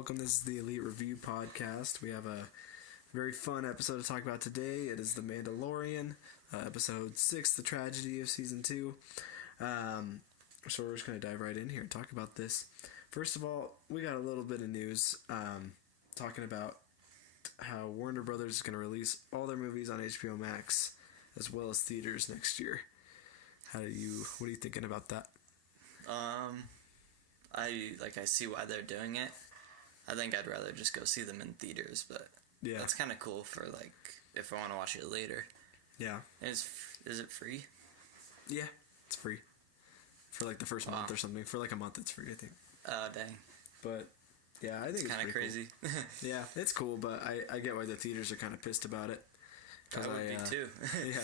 welcome. This is the ELEET Review Podcast. We have a very fun episode to talk about today. It is The Mandalorian, episode 6, The Tragedy of Season 2. So we're just going to dive right in here and talk about this. First of all, we got a little bit of news talking about how Warner Brothers is going to release all their movies on HBO Max as well as theaters next year. What are you thinking about that? I see why they're doing it. I think I'd rather just go see them in theaters, but yeah, that's kind of cool for if I want to watch it later. Yeah. Is it free? Yeah, it's free for the first month or something. For a month, it's free, I think. Oh, dang. But yeah, I think it's kind of crazy. Cool. Yeah, it's cool, but I get why the theaters are kind of pissed about it. I would be too. Yeah.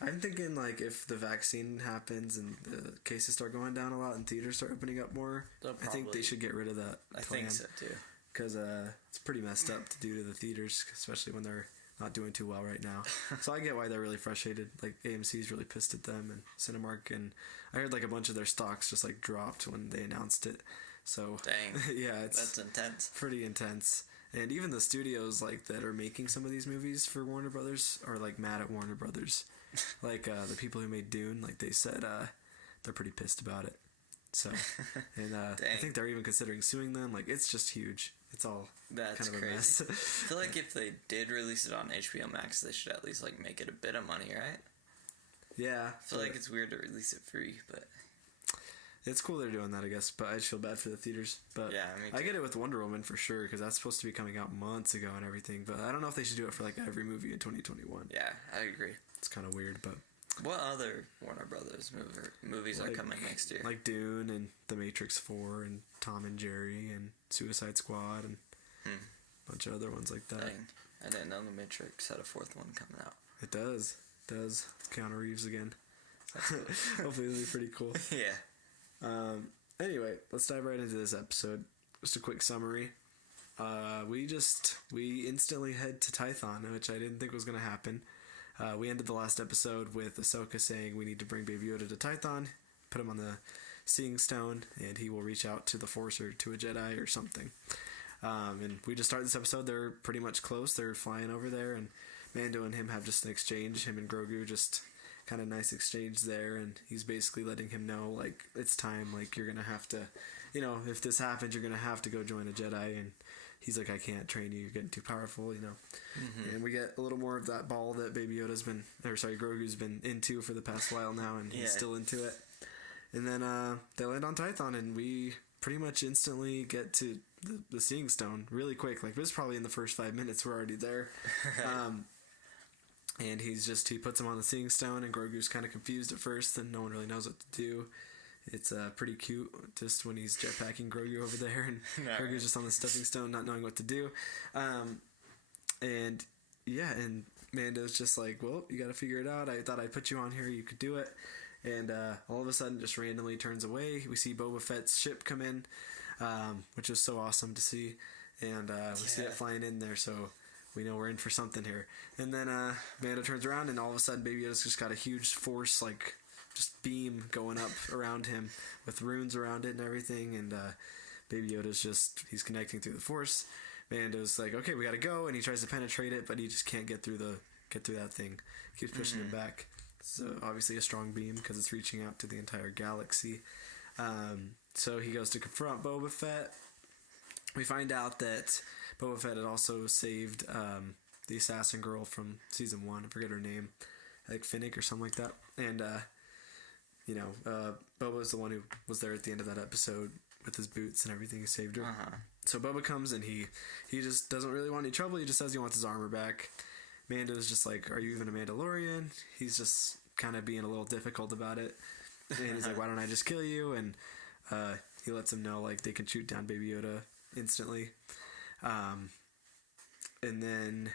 I'm thinking if the vaccine happens and the cases start going down a lot and theaters start opening up more, I think they should get rid of that plan. I think so too. Because it's pretty messed up to do to the theaters, especially when they're not doing too well right now. So I get why they're really frustrated. AMC's really pissed at them and Cinemark, and I heard a bunch of their stocks just dropped when they announced it. So dang. Yeah, that's intense. Pretty intense. And even the studios that are making some of these movies for Warner Brothers are mad at Warner Brothers. The people who made Dune, they said they're pretty pissed about it. So, and I think they're even considering suing them. It's just huge. It's all kind of crazy. A mess. I feel if they did release it on HBO Max, they should at least make it a bit of money, right? Yeah. I feel it's weird to release it free, but it's cool they're doing that, I guess. But I just feel bad for the theaters. But yeah, I get it with Wonder Woman for sure, because that's supposed to be coming out months ago and everything. But I don't know if they should do it for every movie in 2021. Yeah, I agree. It's kind of weird, but what other Warner Brothers movies are coming next year? Dune and The Matrix 4 and Tom and Jerry and Suicide Squad and a bunch of other ones like that. Dang. I didn't know The Matrix had a fourth one coming out. It does. It does. It's Keanu Reeves again. Hopefully it'll be pretty cool. Yeah. Anyway, let's dive right into this episode. Just a quick summary. We instantly head to Tython, which I didn't think was going to happen. We ended the last episode with Ahsoka saying we need to bring Baby Yoda to Tython, put him on the Seeing Stone, and he will reach out to the Force or to a Jedi or something. And we just start this episode. They're pretty much close. They're flying over there, and Mando and him have just an exchange. Him and Grogu just kind of nice exchange there, and he's basically letting him know it's time. You're gonna have to, if this happens, you're gonna have to go join a Jedi. And he's like, I can't train you. You're getting too powerful, Mm-hmm. And we get a little more of that ball that Baby Yoda's Grogu's been into for the past while now, and he's still into it. And then they land on Tython, and we pretty much instantly get to the Seeing Stone really quick. It was probably in the first 5 minutes. We're already there. And he puts him on the Seeing Stone, and Grogu's kind of confused at first, and no one really knows what to do. It's pretty cute, just when he's jetpacking Grogu over there, and Grogu's just on the stepping stone, not knowing what to do. And Mando's just well, you gotta figure it out. I thought I'd put you on here, you could do it. And all of a sudden, just randomly turns away. We see Boba Fett's ship come in, which was so awesome to see. And we see it flying in there, so we know we're in for something here. And then Mando turns around, and all of a sudden, Baby Yoda's just got a huge force, just beam going up around him with runes around it and everything. And Baby Yoda's he's connecting through the force. Mando's okay, we gotta go, and he tries to penetrate it, but he just can't get through that thing. Keeps pushing him back. So obviously a strong beam because it's reaching out to the entire galaxy. So he goes to confront Boba Fett. We find out that Boba Fett had also saved the assassin girl from season 1. I forget her name, Finnick or something like that. And Boba was the one who was there at the end of that episode with his boots and everything. He saved her. So Boba comes, and he just doesn't really want any trouble. He just says he wants his armor back. Mando's just are you even a Mandalorian? He's just kind of being a little difficult about it. And he's why don't I just kill you? And he lets him know they can shoot down Baby Yoda instantly. And then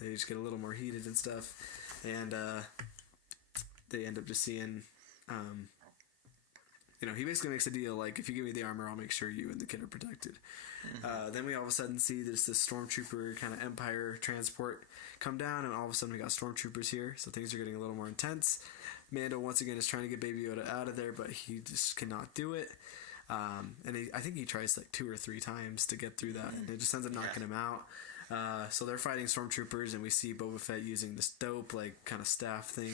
they just get a little more heated and stuff. And they end up just seeing he basically makes a deal if you give me the armor, I'll make sure you and the kid are protected. Then we all of a sudden see this stormtrooper kind of Empire transport come down, and all of a sudden we got stormtroopers here, so things are getting a little more intense. Mando once again is trying to get Baby Yoda out of there, but he just cannot do it. And I think he tries like 2 or 3 times to get through that, and it just ends up knocking him out. So they're fighting stormtroopers, and we see Boba Fett using this dope like kind of staff thing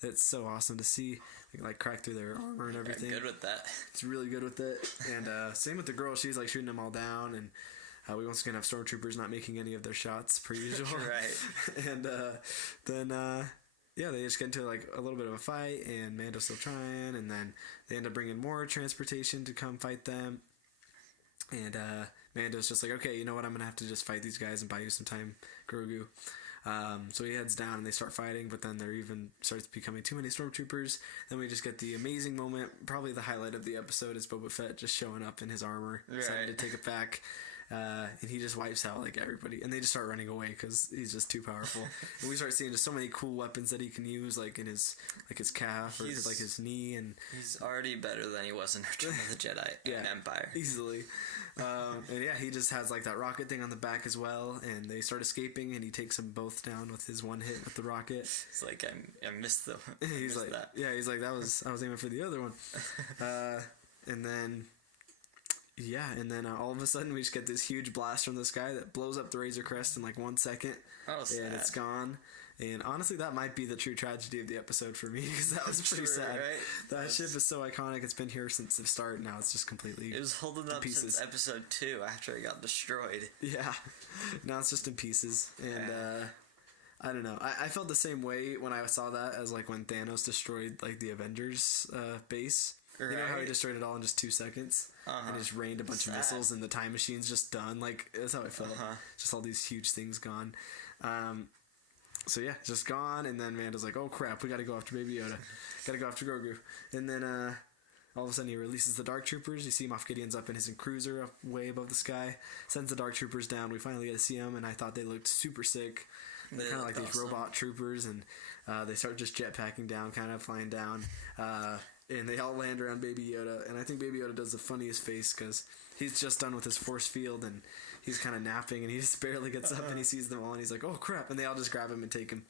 that's so awesome to see. Like crack through their armor and everything. Good with that. It's really good with it. And same with the girl. She's like shooting them all down, and we once again have stormtroopers not making any of their shots per usual. Right. And then they just get into like a little bit of a fight, and Mando's still trying, and then they end up bringing more transportation to come fight them. And Mando's just like, okay, you know what? I'm gonna have to just fight these guys and buy you some time, Grogu. So he heads down and they start fighting, but then there even starts becoming too many stormtroopers. Then we just get the amazing moment. Probably the highlight of the episode is Boba Fett just showing up in his armor, deciding to take it back. And he just wipes out like everybody, and they just start running away because he's just too powerful. And we start seeing just so many cool weapons that he can use, like in his calf or like his knee, and he's already better than he was in Return of the Jedi and Empire, easily. And he just has like that rocket thing on the back as well, and they start escaping, and he takes them both down with his one hit with the rocket. It's like I missed them. He's like that. Yeah, he's like I was aiming for the other one, and then. Yeah, and then all of a sudden we just get this huge blast from the sky that blows up the Razor Crest in like 1 second. Oh, sad. And it's gone. And honestly, that might be the true tragedy of the episode for me, because that was pretty sad. Right? That ship is so iconic. It's been here since the start. Now it's just completely It was holding up pieces. since episode 2 after it got destroyed. Yeah. Now it's just in pieces. And I don't know. I felt the same way when I saw that as like when Thanos destroyed like the Avengers base. Right. You know how he destroyed it all in just 2 seconds? And just rained a bunch of missiles, and the time machine's just done. Like, that's how I felt. Just all these huge things gone. So yeah, just gone, and then Mando's like, oh crap, we gotta go after Baby Yoda. Gotta go after Grogu. And then all of a sudden he releases the Dark Troopers. You see Moff Gideon's up in his cruiser up way above the sky. Sends the Dark Troopers down. We finally get to see them, and I thought they looked super sick. They're kind of like these robot troopers, and they start just jetpacking down, kind of flying down. And they all land around Baby Yoda. And I think Baby Yoda does the funniest face because he's just done with his force field and he's kind of napping and he just barely gets up and he sees them all and he's like, oh crap. And they all just grab him and take him.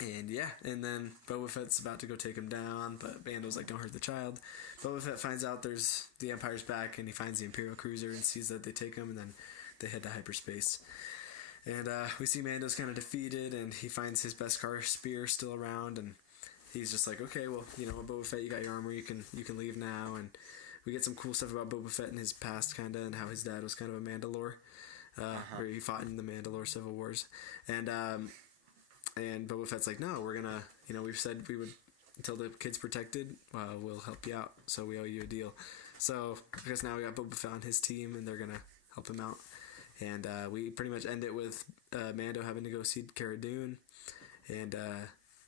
And then Boba Fett's about to go take him down, but Mando's like, don't hurt the child. Boba Fett finds out there's the Empire's back, and he finds the Imperial cruiser and sees that they take him, and then they head to hyperspace. And we see Mando's kind of defeated, and he finds his Beskar spear still around, and he's just like, okay, well, you know what, Boba Fett, you got your armor, you can leave now. And we get some cool stuff about Boba Fett and his past, kind of, and how his dad was kind of a Mandalore, where he fought in the Mandalore Civil Wars. And Boba Fett's like, no, we're gonna, we've said we would, until the kid's protected, we'll help you out, so we owe you a deal. So I guess now we got Boba Fett on his team, and they're gonna help him out. And we pretty much end it with Mando having to go see Cara Dune, and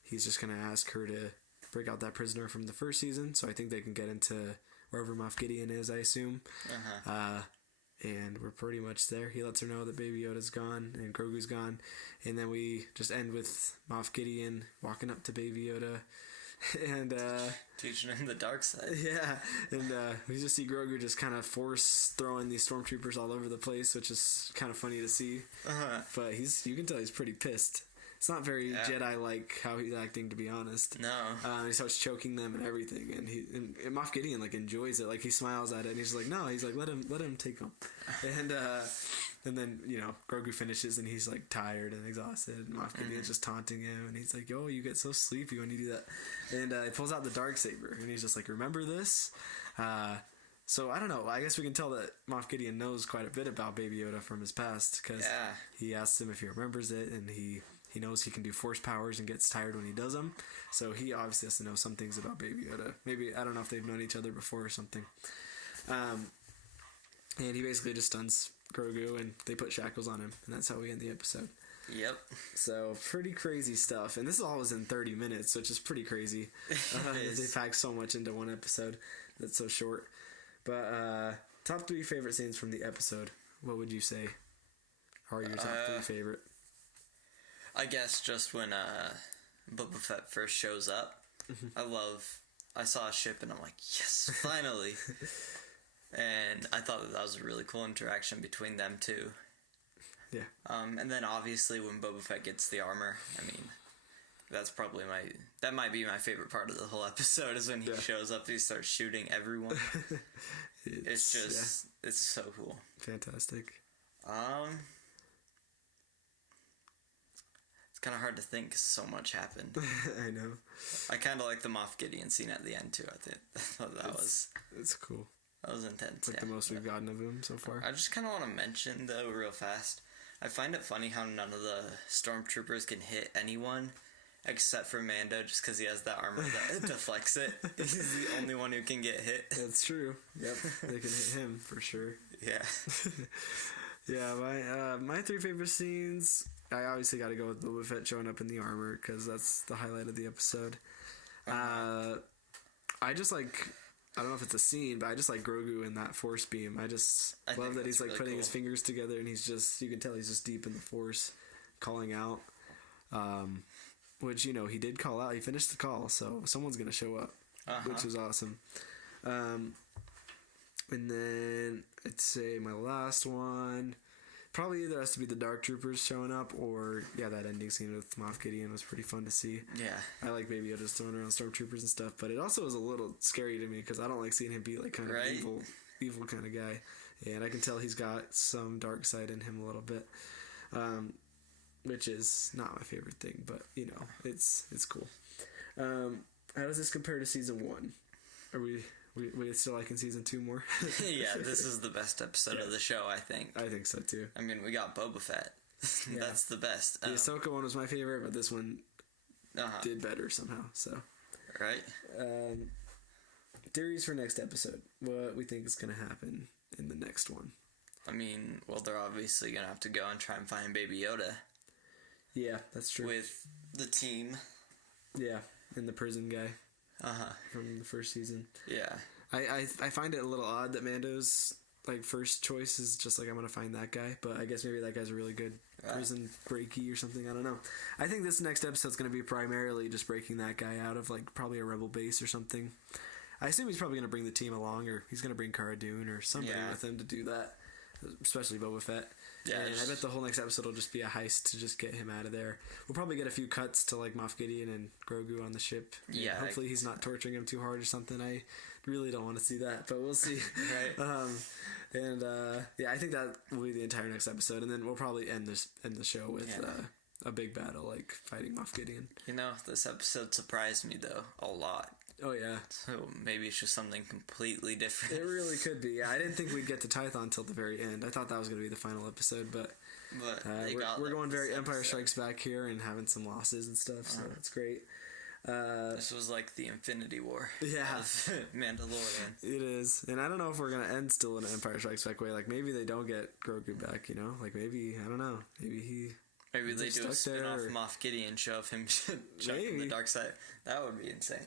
he's just gonna ask her to break out that prisoner from the first season, so I think they can get into wherever Moff Gideon is, I assume. And we're pretty much there. He lets her know that Baby Yoda's gone and Grogu's gone. And then we just end with Moff Gideon walking up to Baby Yoda and teaching him the dark side. Yeah. And we just see Grogu just kind of force throwing these stormtroopers all over the place, which is kind of funny to see. But you can tell he's pretty pissed. It's not very Jedi-like how he's acting, to be honest. No. He starts choking them and everything, and Moff Gideon enjoys it. Like, he smiles at it, and he's like, "No," he's like, "Let him take them." And then Grogu finishes, and he's tired and exhausted. And Moff Gideon's just taunting him, and he's like, "Yo, you get so sleepy when you do that." And he pulls out the Darksaber, and he's just like, "Remember this?" So I don't know. I guess we can tell that Moff Gideon knows quite a bit about Baby Yoda from his past, because he asks him if he remembers it, and he knows he can do force powers and gets tired when he does them. So he obviously has to know some things about Baby Yoda. Maybe, I don't know if they've known each other before or something. And he basically just stuns Grogu, and they put shackles on him, and that's how we end the episode. Yep. So pretty crazy stuff. And this all was in 30 minutes, which is pretty crazy. They packed so much into one episode that's so short. But top 3 favorite scenes from the episode. What would you say are your top 3 favorite? I guess just when Boba Fett first shows up, I saw a ship and I'm like, yes, finally. And I thought that was a really cool interaction between them two. Yeah. And then obviously when Boba Fett gets the armor, I mean, that's probably that might be my favorite part of the whole episode is when he shows up, he starts shooting everyone. It's just, it's so cool. Fantastic. It's kind of hard to think 'cause so much happened. I know. I kind of like the Moff Gideon scene at the end too. I thought it's cool. That was intense. Like the most we've gotten of him so far. I just kind of want to mention though, real fast. I find it funny how none of the stormtroopers can hit anyone except for Mando, just because he has that armor that deflects it. He's the only one who can get hit. That's true. Yep, they can hit him for sure. Yeah. Yeah, my 3 favorite scenes. I obviously got to go with Boba Fett showing up in the armor because that's the highlight of the episode. I just like, I don't know if it's a scene, but I just like Grogu in that Force beam. I love that he's like really putting his fingers together and he's just, you can tell he's just deep in the Force, calling out. Which, you know, he did call out. He finished the call, so someone's going to show up, which was awesome. And then I'd say my last one probably either has to be the Dark Troopers showing up or, that ending scene with Moff Gideon was pretty fun to see. Yeah. I like Baby Yoda throwing around Stormtroopers and stuff, but it also was a little scary to me because I don't like seeing him be like kind of evil kind of guy. And I can tell he's got some dark side in him a little bit, which is not my favorite thing, but, you know, it's cool. How does this compare to Season 1? Are we still liking Season 2 more? Yeah, this is the best episode of the show, I think. I think so, too. I mean, we got Boba Fett. That's the best. The Ahsoka one was my favorite, but this one did better somehow, so. Right. Theories for next episode. What we think is going to happen in the next one. I mean, well, they're obviously going to have to go and try and find Baby Yoda. Yeah, that's true. With the team. Yeah, and the prison guy. From the first season. Yeah. I find it a little odd that Mando's like first choice is just like, I'm gonna find that guy, but I guess maybe that guy's a really good prison breaky or something. I don't know. I think this next episode's gonna be primarily just breaking that guy out of like probably a rebel base or something. I assume he's probably gonna bring the team along, or he's gonna bring Cara Dune or somebody with him to do that, especially Boba Fett. Yeah, and I bet the whole next episode will just be a heist to just get him out of there. We'll probably get a few cuts to like Moff Gideon and Grogu on the ship. Yeah, hopefully he's not torturing him too hard or something. I really don't want to see that, but we'll see. Right. I think that will be the entire next episode, and then we'll probably end the show with a big battle, like fighting Moff Gideon. You know, this episode surprised me though a lot. Oh yeah. So maybe it's just something completely different. It really could be. I didn't think we'd get to Tython until the very end. I thought that was going to be the final episode, but we're going very Empire Strikes Back here and having some losses and stuff, so it's great. This was like the Infinity War. Yeah. Of Mandalorian. It is. And I don't know if we're going to end still in an Empire Strikes Back way. Like, maybe they don't get Grogu back, you know? Like, maybe, I don't know. Maybe they do a spin-off Moff Gideon show of him chucking the dark side. That would be insane.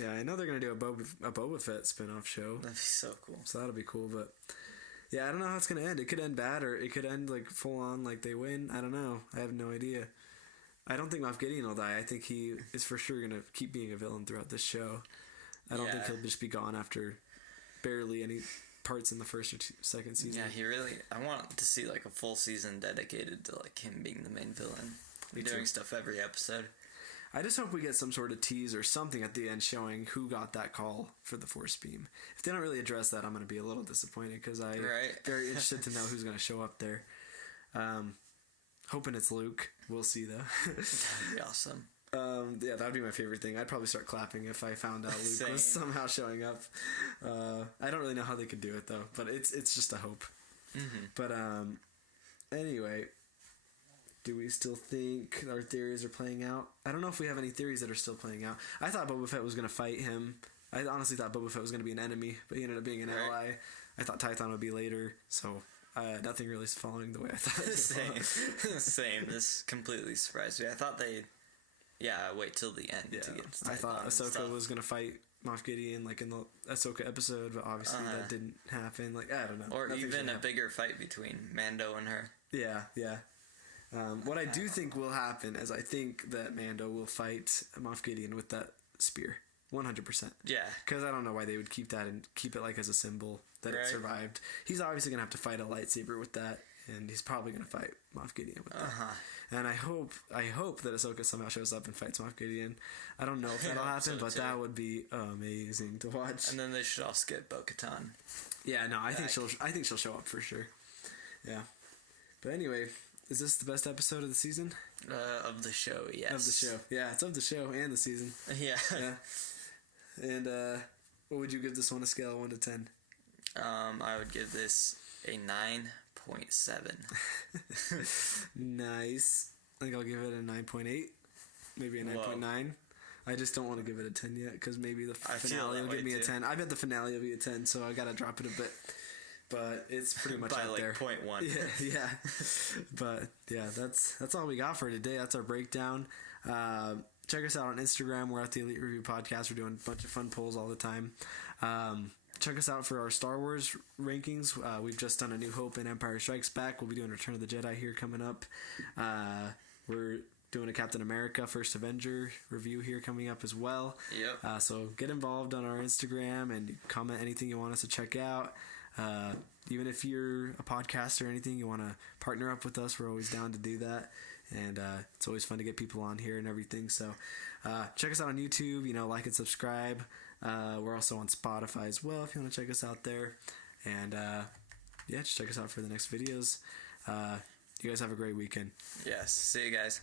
Yeah, I know they're going to do a Boba Fett spin-off show. That'd be so cool. So that'll be cool, but yeah, I don't know how it's going to end. It could end bad, or it could end like full on, like they win. I don't know. I have no idea. I don't think Moff Gideon will die. I think he is for sure going to keep being a villain throughout this show. I don't think he'll just be gone after barely any parts in the first or second season. Yeah, I want to see like a full season dedicated to like him being the main villain. Doing stuff every episode. I just hope we get some sort of tease or something at the end showing who got that call for the Force beam. If they don't really address that, I'm going to be a little disappointed because I'm very interested to know who's going to show up there. Hoping it's Luke. We'll see, though. That'd be awesome. Yeah, that would be my favorite thing. I'd probably start clapping if I found out Luke was somehow showing up. I don't really know how they could do it, though, but it's just a hope. Mm-hmm. But anyway... Do we still think our theories are playing out? I don't know if we have any theories that are still playing out. I thought Boba Fett was going to fight him. I honestly thought Boba Fett was going to be an enemy, but he ended up being an ally. I thought Tython would be later, so nothing really is following the way I thought it was. Same. This completely surprised me. I thought they'd wait till the end to get to Tython. I thought Ahsoka was going to fight Moff Gideon like in the Ahsoka episode, but obviously that didn't happen. Like, I don't know. Or even a bigger fight between Mando and her. Yeah. What I do think will happen is I think that Mando will fight Moff Gideon with that spear. 100%. Yeah. Because I don't know why they would keep that and keep it like as a symbol that it survived. He's obviously going to have to fight a lightsaber with that. and he's probably gonna fight Moff Gideon with that. Uh-huh. And I hope that Ahsoka somehow shows up and fights Moff Gideon. I don't know if that'll happen, but that would be amazing to watch. And then they should also get Bo-Katan. Yeah, no, I think she'll show up for sure. Yeah, but anyway, is this the best episode of the season? Of the show, yes. Of the show, yeah, it's of the show and the season. Yeah. And what would you give this one a scale of 1 to 10? I would give this a 9.7. Nice. I think I'll give it a 9.8, maybe a 9.9. I just don't want to give it a 10 yet because maybe the finale will give me a 10. I bet the finale will be a 10, so I gotta drop it a bit. But it's pretty much by out like there. 0.1. Yeah. But yeah, that's all we got for today. That's our breakdown. Check us out on Instagram. We're at the Elite Review Podcast. We're doing a bunch of fun polls all the time. Check us out for our Star Wars rankings. We've just done A New Hope and Empire Strikes Back. We'll be doing Return of the Jedi here coming up. We're doing a Captain America First Avenger review here coming up as well. Yep. So get involved on our Instagram and comment anything you want us to check out. Even if you're a podcaster or anything, you want to partner up with us, we're always down to do that. And it's always fun to get people on here and everything. So check us out on YouTube, like and subscribe. We're also on Spotify as well if you want to check us out there. And just check us out for the next videos. You guys have a great weekend. Yes. See you guys.